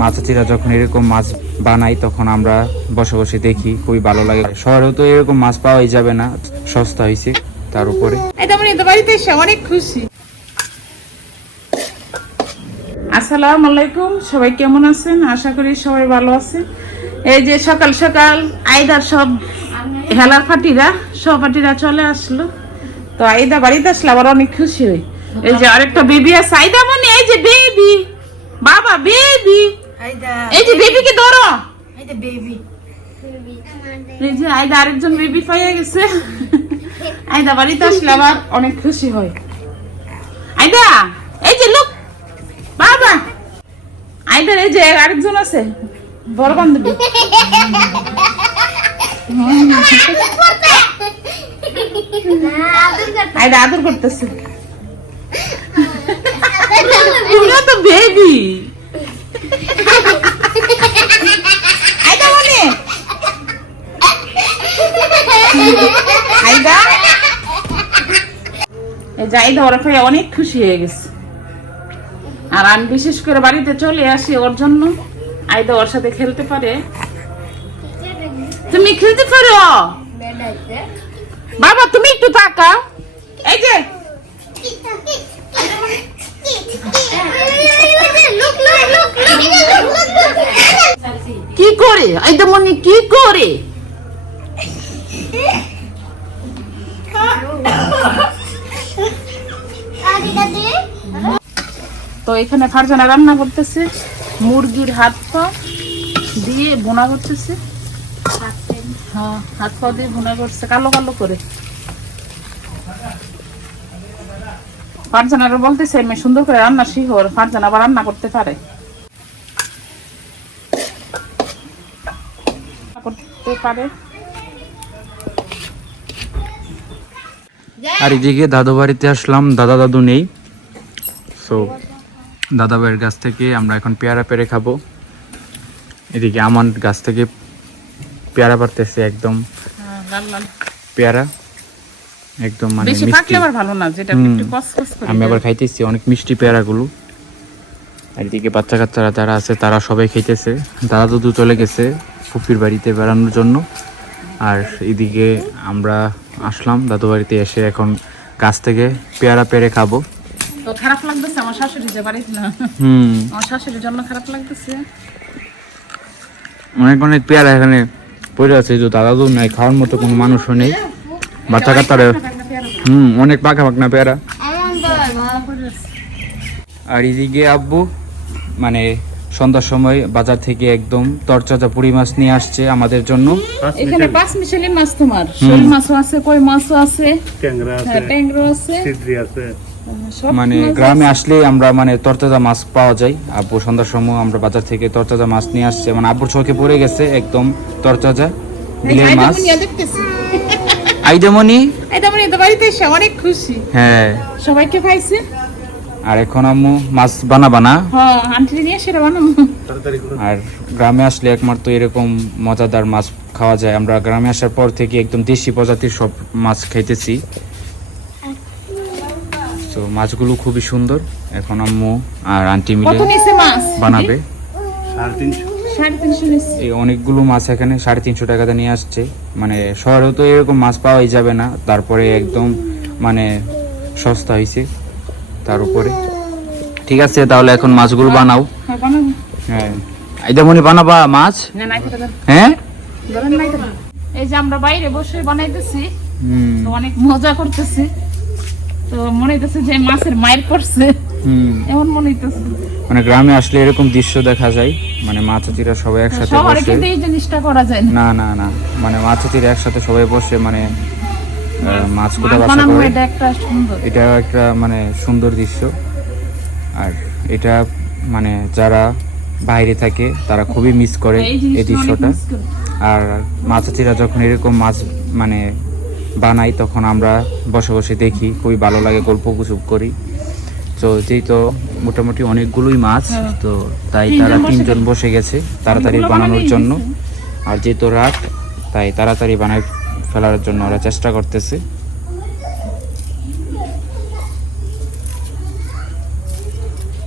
মাছাচিরা যখন এরকম মাছ বানাই তখন আমরা বসে বসে দেখি, খুবই ভালো লাগে। শহরেও তো এরকম মাছ পাওয়াই যাবে না, সস্তা হয়েছে তার উপরে। বাড়িতে এসে অনেক খুশি। আলাইকুম, সবাই কেমন আছেন? আশা করি সবাই ভালো আছেন। এই যে সকাল সকাল আইদার সব হেলার ফাটিরা চলে আসলো। তো আইদা বাড়িতে আসলে আবার অনেক খুশি হই। এই যে আরেকটা বেবি আছে, আইদা মানে এই যে বেবি বাবা বেবি Aida, ধরো. এই যে আইদা আরেকজন বেবি পাইয়া গেছে। আইদা বাড়িতে আসলে আবার অনেক খুশি হয়। আইদা এই যে লোক বাবা। আইদার এই যে আরেকজন আছে বড় বান্ধবী। আইদা আদর করতেছে। তো বেবি আইদা মানে আইদা এই অনেক খুশি হয়ে গেছে। আর আমি বিশেষ করে বাড়িতে চলে আসি ওর জন্য। আইদা ওর সাথে খেলতে পারে। তুমি খেলতে পারো? বাবা, তুমি একটু তাকা। এই যে। কি করে? আইদা মনি, কি করে? তো এখানে ফারজানা রান্না করতেছে, মুরগির হাত পা দিয়ে বোনা করতেছে। হ্যাঁ হাত পা দিয়ে বোনা করছে, কালো কালো করে। ফারজানারা বলতেছে মেয়ে সুন্দর করে রান্না শিখর ফারজানা আবার রান্না করতে পারে। করতে পারে। আর এদিকে দাদু বাড়িতে আসলাম দাদা দাদু নেই। সো দাদা ভাইয়ের গাছ থেকে আমরা এখন পেয়ারা পেরে খাব। এদিকে আমার গাছ থেকে পেয়ারা পারতেছে একদম। হ্যাঁ, পেয়ারা একদম মানে বেশি মিষ্টি। ভালো না যেটা। একটু আমি আবার খাইতেছি অনেক মিষ্টি পেয়ারাগুলো। আর এদিকে বাচ্চা কাচ্চারা যারা আছে তারা সবাই খাইতেছে। দাদা দুদু চলে গেছে ফুপির বাড়িতে বেড়ানোর জন্য। আর এদিকে আমরা আসলাম দাদু বাড়িতে এসে এখন গাছ থেকে পেয়ারা পেরে খাব। তো খারাপ লাগতেছে আমার শাশুড়ি যে বাড়িতে না। হুম। আমার শাশুড়ির জন্য খারাপ লাগতেছে। অনেক অনেক পেয়ারা এখানে পড়ে আছে যে দাদা দুধ নাই খাওয়ার মতো কোনো মানুষও নেই। বাচ্চা কাচ্চারা হুম অনেক পাকা পাকনা পেয়ারা। আর এদিকে আব্বু মানে সন্ধ্যার সময় বাজার থেকে একদম তরচাজা পুরি মাছ নিয়ে আসছে আমাদের জন্য। এখানে পাঁচ মিশালি মাছ তোমার। শোল মাছও আছে কই মাছও আছে। ট্যাংরা আছে হ্যাঁ, ট্যাংরা আছে। সিদ্রি আছে। মানে গ্রামে আসলে আমরা মানে তরতাজা মাছ পাওয়া যায়। আব্বু সন্ধ্যার সময় আমরা বাজার থেকে তরতাজা মাছ নিয়ে আসছে। মানে আব্বুর চোখে পড়ে গেছে একদম তরতাজা। বিলের মাছ। মুনিয়া দেখতেছি। আইডামনি মানে তো বাড়িতে এসে অনেক খুশি। হ্যাঁ। সবাইকে খাইছে। আর এখন আম্মু মাছ বানাবা না? হ্যাঁ আর গ্রামে আসলে একমাত্র এরকম মজাদার মাছ খাওয়া যায়। আমরা গ্রামে আসার পর থেকে একদম দেশি প্রজাতির সব মাছ খাইতেছি। তো মাছগুলো খুবই সুন্দর। এখন আম্মু আর আন্টি মিলে বানাবে। এই অনেকগুলো মাছ এখানে সাড়ে তিনশো টাকাতে নিয়ে আসছে। মানে শহরেও তো এরকম মাছ পাওয়াই যাবে না। তারপরে একদম মানে সস্তা হয়েছে তার উপরে। ঠিক আছে তাহলে এখন মাছগুলো বানাও। হ্যাঁ। বানাবো আইদামনি বানাবা মাছ? হ্যাঁ। এই যে আমরা বাইরে বসে বানাইতেছি তো অনেক মজা করতেছি। তো মনে হইতেছে যে মাছের মায়ের করছে। হুম। এমন মনে হইতেছে। মানে গ্রামে আসলে এরকম দৃশ্য দেখা যায় মানে মাছ হাতিরা সবাই একসাথে বসে। এই জিনিসটা করা যায় না। না না মানে মাছ হাতিরা একসাথে সবাই বসে মানে আহ, মাছ কোটা মাছ করে? এটা একটা মানে সুন্দর দৃশ্য। আর এটা মানে যারা বাইরে থাকে তারা খুবই মিস করে এই দৃশ্যটা। আর মাছাচিরা যখন এরকম মাছ মানে বানাই তখন আমরা বসে বসে দেখি খুবই ভালো লাগে গল্প গুজব করি। তো যেই তো মোটামুটি অনেকগুলোই মাছ হ্যাঁ। তো তাই তারা তিনজন বসে গেছে তাড়াতাড়ি বানানোর জন্য। আর যেহেতু রাত তাই তাড়াতাড়ি বানায় ফেলার জন্য ওরা চেষ্টা করতেছে।